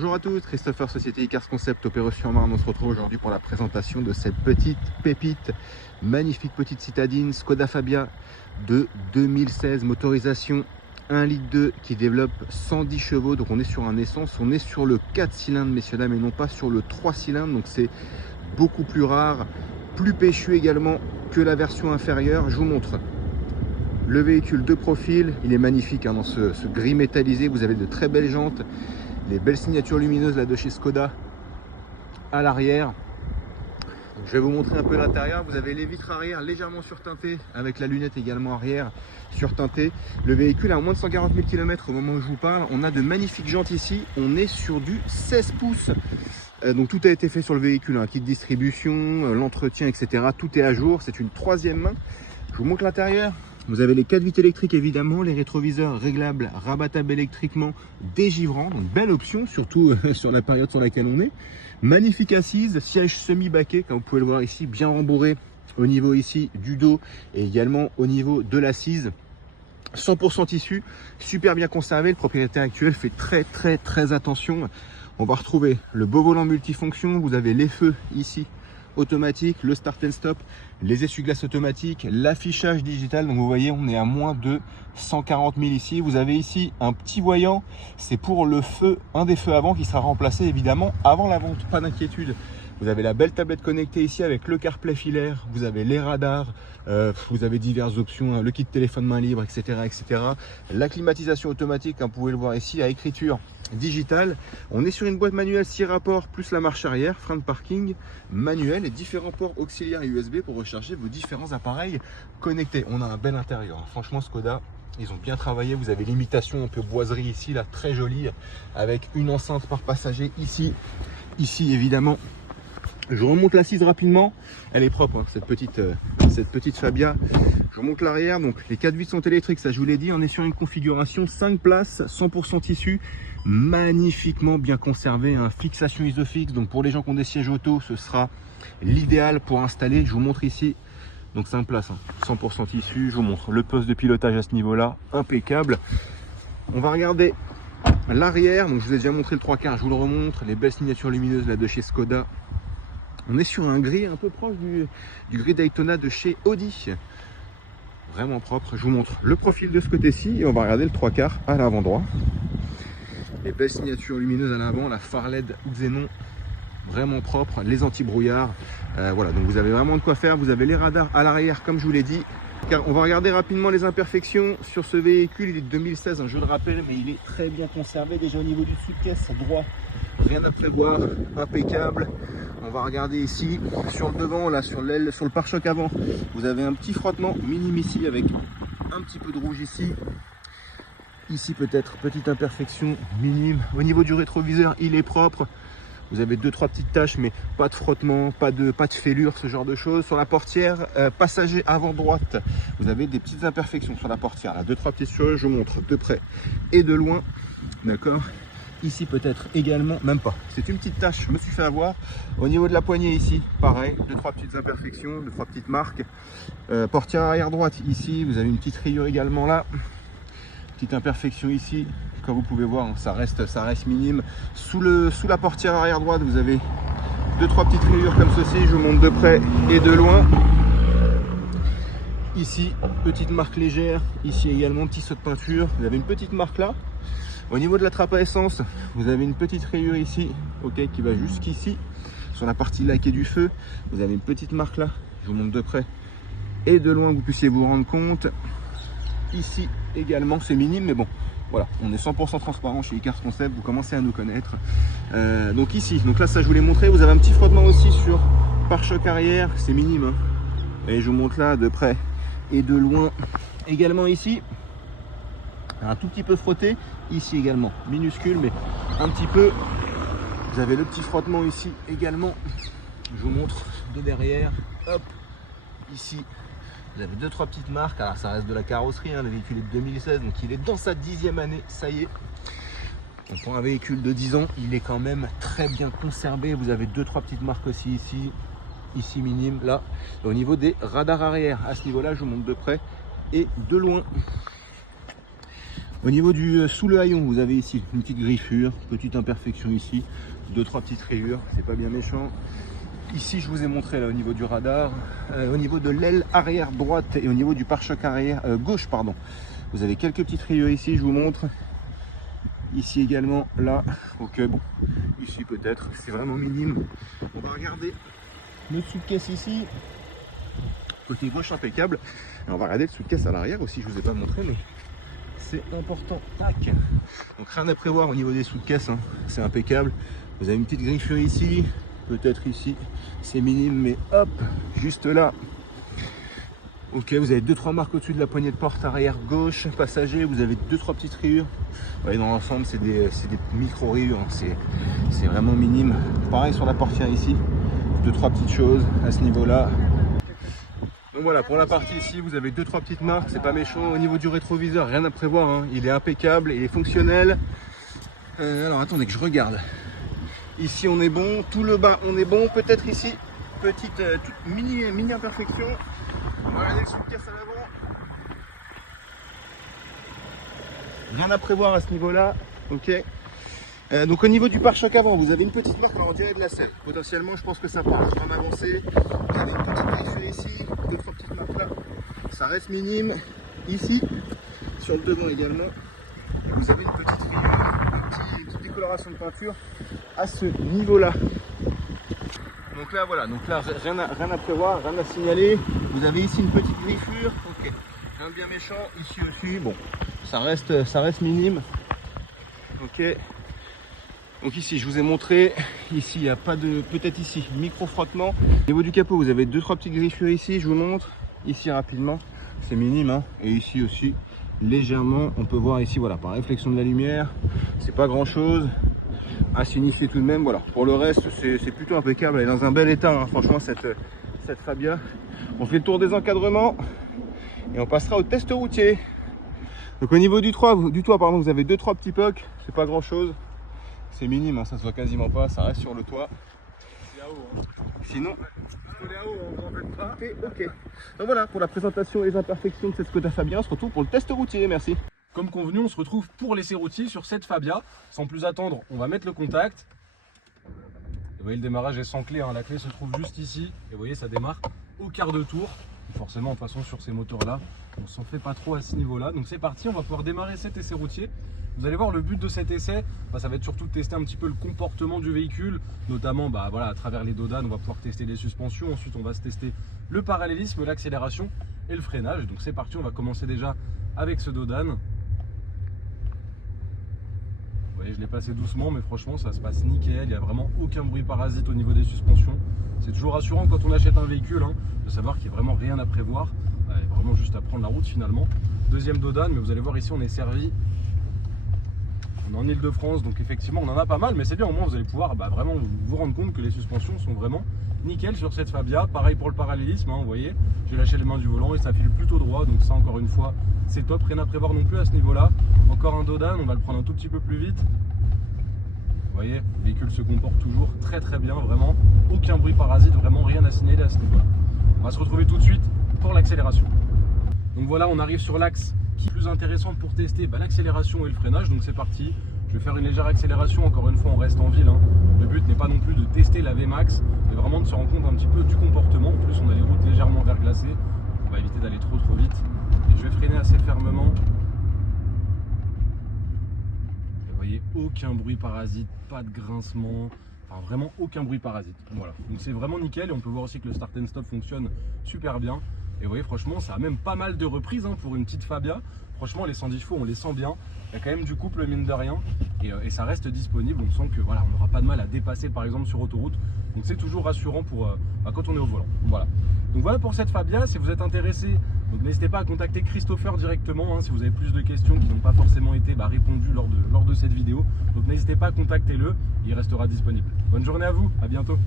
Bonjour à tous, Christopher, Société Icars Concept, Opéreux-sur-Marne. On se retrouve aujourd'hui pour la présentation de cette petite pépite, magnifique petite citadine Skoda Fabia de 2016, motorisation 1,2 litre qui développe 110 chevaux. Donc on est sur un essence, on est sur le 4 cylindres, messieurs dames, et non pas sur le 3 cylindres. Donc c'est beaucoup plus rare, plus péchu également que la version inférieure. Je vous montre le véhicule de profil, il est magnifique dans ce gris métallisé. Vous avez de très belles jantes, les belles signatures lumineuses là de chez Skoda à l'arrière. Je vais vous montrer un peu l'intérieur. Vous avez les vitres arrière légèrement surteintées avec la lunette également arrière surteintée. Le véhicule a moins de 140 000 km au moment où je vous parle. On a de magnifiques jantes ici. On est sur du 16 pouces. Donc tout a été fait sur le véhicule, kit de distribution, l'entretien, etc. Tout est à jour. C'est une troisième main. Je vous montre l'intérieur. Vous avez les 4 vitres électriques évidemment, les rétroviseurs réglables, rabattables électriquement, dégivrants, donc belle option, surtout sur la période sur laquelle on est. Magnifique assise, siège semi-baquet, comme vous pouvez le voir ici, bien rembourré au niveau ici du dos et également au niveau de l'assise. 100% tissu, super bien conservé, le propriétaire actuel fait très attention. On va retrouver le beau volant multifonction, vous avez les feux ici automatique, le start and stop, les essuie-glaces automatiques, l'affichage digital. Donc vous voyez, on est à moins de 140 000 ici. Vous avez ici un petit voyant, c'est pour le feu, un des feux avant qui sera remplacé évidemment avant la vente, pas d'inquiétude. Vous avez la belle tablette connectée ici avec le CarPlay filaire, vous avez les radars, vous avez diverses options, le kit téléphone main libre, etc. La climatisation automatique, vous pouvez le voir ici, à écriture digitale. On est sur une boîte manuelle 6 rapports plus la marche arrière, frein de parking manuel et différents ports auxiliaires USB pour recharger vos différents appareils connectés. On a un bel intérieur, franchement Skoda, ils ont bien travaillé. Vous avez l'imitation un peu boiserie ici, là, très jolie, avec une enceinte par passager ici évidemment. Je remonte l'assise rapidement, elle est propre, cette petite Fabia. Je remonte l'arrière, donc les 4 vitres sont électriques, ça je vous l'ai dit. On est sur une configuration 5 places, 100% tissu, magnifiquement bien conservé, fixation isofix. Donc pour les gens qui ont des sièges auto, ce sera l'idéal pour installer. Je vous montre ici, donc 5 places, 100% tissu. Je vous montre le poste de pilotage à ce niveau-là, impeccable. On va regarder l'arrière, donc je vous ai déjà montré le 3/4, je vous le remontre, les belles signatures lumineuses là de chez Skoda. On est sur un gris un peu proche du gris Daytona de chez Audi. Vraiment propre. Je vous montre le profil de ce côté-ci et on va regarder le 3/4 à l'avant droit. Les belles signatures lumineuses à l'avant, la phare LED Xenon, vraiment propre, les anti-brouillards. Voilà, donc vous avez vraiment de quoi faire. Vous avez les radars à l'arrière comme je vous l'ai dit. On va regarder rapidement les imperfections sur ce véhicule. Il est de 2016, un jeu de rappel, mais il est très bien conservé. Déjà au niveau du dessus-de-caisse, droit, rien à prévoir, impeccable. On va regarder ici sur le devant, là sur l'aile, sur le pare-choc avant, vous avez un petit frottement minime ici avec un petit peu de rouge ici. Ici peut-être petite imperfection minime. Au niveau du rétroviseur, il est propre. Vous avez 2-3 petites taches, mais pas de frottement, pas de fêlure, ce genre de choses. Sur la portière passager avant droite, vous avez des petites imperfections sur la portière. Là, 2-3 petites choses, je vous montre de près et de loin. D'accord. Ici peut-être également, même pas. C'est une petite tache, je me suis fait avoir. Au niveau de la poignée ici, pareil, 2-3 petites imperfections, 2-3 petites marques. Portière arrière droite ici, vous avez une petite rayure également là. Petite imperfection ici. Comme vous pouvez voir, ça reste minime. Sous la portière arrière droite, vous avez 2-3 petites rayures comme ceci. Je vous montre de près et de loin. Ici, petite marque légère. Ici également, petit saut de peinture. Vous avez une petite marque là. Au niveau de la trappe à essence, vous avez une petite rayure ici, ok, qui va jusqu'ici. Sur la partie laquée du feu, vous avez une petite marque là. Je vous montre de près et de loin que vous puissiez vous rendre compte. Ici également, c'est minime, mais bon. Voilà, on est 100% transparent chez Icars Concept, vous commencez à nous connaître. Donc ici, donc là ça je vous l'ai montré, vous avez un petit frottement aussi sur pare-choc arrière, c'est minime. Et je vous montre là de près et de loin. Également ici, un tout petit peu frotté, ici également, minuscule mais un petit peu. Vous avez le petit frottement ici également, je vous montre de derrière, hop, ici. Vous avez 2-3 petites marques, alors ça reste de la carrosserie, le véhicule est de 2016, donc il est dans sa 10e année, ça y est. Donc pour un véhicule de 10 ans, il est quand même très bien conservé. Vous avez 2-3 petites marques aussi ici minime, là. Et au niveau des radars arrière, à ce niveau-là, je vous montre de près et de loin. Au niveau du sous le haillon, vous avez ici une petite griffure, petite imperfection ici, 2-3 petites rayures, c'est pas bien méchant. Ici, je vous ai montré là au niveau du radar, au niveau de l'aile arrière droite et au niveau du pare-choc arrière gauche, pardon. Vous avez quelques petites rayures ici, je vous montre. Ici également, là, ok, bon, ici peut-être, c'est vraiment minime. On va regarder le sous-caisse ici, côté gauche impeccable. Et on va regarder le sous-caisse à l'arrière aussi, je vous ai pas montré, mais c'est important. Tac. Donc rien à prévoir au niveau des sous-caisses, hein. C'est impeccable. Vous avez une petite griffure ici, peut-être ici, c'est minime, mais hop, juste là. Ok, vous avez 2-3 marques au-dessus de la poignée de porte arrière gauche, passager, vous avez 2-3 petites rayures. Ouais, dans l'ensemble, c'est des micro-rayures, hein. C'est vraiment minime. Pareil sur la portière ici, 2-3 petites choses à ce niveau-là. Donc voilà, pour la partie ici, vous avez 2-3 petites marques, c'est pas méchant. Au niveau du rétroviseur, rien à prévoir, hein. Il est impeccable, il est fonctionnel. Alors attendez que je regarde. Ici on est bon, tout le bas on est bon, peut-être ici, petite toute mini imperfection. On va regarder le sous-caisse à l'avant. Rien à prévoir à ce niveau-là, ok. Donc au niveau du pare-choc avant, vous avez une petite marque, on dirait de la selle. Potentiellement, je pense que ça part. Je vais en avancer. Vous avez une petite griffure ici, 2-3 petites marques là. Ça reste minime. Ici, sur le devant également, vous avez une petite rayure, une petite décoloration de peinture à ce niveau-là. Donc là, voilà. Donc là, rien à prévoir, rien à signaler. Vous avez ici une petite griffure, ok. Rien de bien méchant. Ici aussi, bon, ça reste minime, ok. Donc ici, je vous ai montré, ici, il n'y a pas de, peut-être ici, micro-frottement. Au niveau du capot, vous avez 2-3 petites griffures ici, je vous montre. Ici, rapidement, c'est minime, hein. Et ici aussi, légèrement, on peut voir ici, voilà, par réflexion de la lumière, c'est pas grand-chose à signifier tout de même, voilà. Pour le reste, c'est plutôt impeccable, elle est dans un bel état, hein, franchement, cette Fabia. On fait le tour des encadrements et on passera au test routier. Donc au niveau du toit, pardon, vous avez 2-3 petits pocs, c'est pas grand-chose. C'est minime, hein, ça se voit quasiment pas, ça reste sur le toit. Sinon, ok. Donc voilà pour la présentation et les imperfections de cette Skoda Fabia. On se retrouve pour le test routier, merci. Comme convenu, on se retrouve pour l'essai routier sur cette Fabia. Sans plus attendre, on va mettre le contact. Vous voyez, le démarrage est sans clé, hein. La clé se trouve juste ici. Et vous voyez, ça démarre au quart de tour. Et forcément, de toute façon, sur ces moteurs-là, on s'en fait pas trop à ce niveau-là. Donc c'est parti, on va pouvoir démarrer cet essai routier. Vous allez voir, le but de cet essai, ça va être surtout de tester un petit peu le comportement du véhicule, notamment voilà, à travers les dodanes, on va pouvoir tester les suspensions. Ensuite, on va se tester le parallélisme, l'accélération et le freinage. Donc c'est parti, on va commencer déjà avec ce dodane. Vous voyez, je l'ai passé doucement, mais franchement, ça se passe nickel. Il n'y a vraiment aucun bruit parasite au niveau des suspensions. C'est toujours rassurant quand on achète un véhicule, hein, de savoir qu'il n'y a vraiment rien à prévoir. Il y a vraiment juste à prendre la route finalement. Deuxième dodane, mais vous allez voir ici, on est servi. On est en Ile-de-France, donc effectivement on en a pas mal, mais c'est bien, au moins vous allez pouvoir vraiment vous rendre compte que les suspensions sont vraiment nickel sur cette Fabia. Pareil pour le parallélisme, hein, vous voyez, j'ai lâché les mains du volant et ça file plutôt droit, donc ça encore une fois c'est top, rien à prévoir non plus à ce niveau-là. Encore un dodane, on va le prendre un tout petit peu plus vite. Vous voyez, le véhicule se comporte toujours très bien, vraiment aucun bruit parasite, vraiment rien à signaler à ce niveau-là. On va se retrouver tout de suite pour l'accélération. Donc voilà, on arrive sur l'axe qui est plus intéressant pour tester l'accélération et le freinage. Donc c'est parti, je vais faire une légère accélération. Encore une fois, on reste en ville, hein. Le but n'est pas non plus de tester la VMAX, mais vraiment de se rendre compte un petit peu du comportement. En plus, on a les routes légèrement verglacées, on va éviter d'aller trop vite. Et je vais freiner assez fermement. Et vous voyez, aucun bruit parasite, pas de grincement, enfin vraiment aucun bruit parasite. Voilà, donc c'est vraiment nickel. Et on peut voir aussi que le start and stop fonctionne super bien. Et vous voyez, franchement, ça a même pas mal de reprises, hein, pour une petite Fabia. Franchement, les 110 chevaux, on les sent bien. Il y a quand même du couple, mine de rien. Et ça reste disponible. On sent que voilà, on n'aura pas de mal à dépasser, par exemple, sur autoroute. Donc c'est toujours rassurant pour quand on est au volant. Voilà. Donc voilà pour cette Fabia. Si vous êtes intéressé, n'hésitez pas à contacter Christopher directement, hein, si vous avez plus de questions qui n'ont pas forcément été répondues lors de cette vidéo. Donc n'hésitez pas à contacter-le. Il restera disponible. Bonne journée à vous. À bientôt.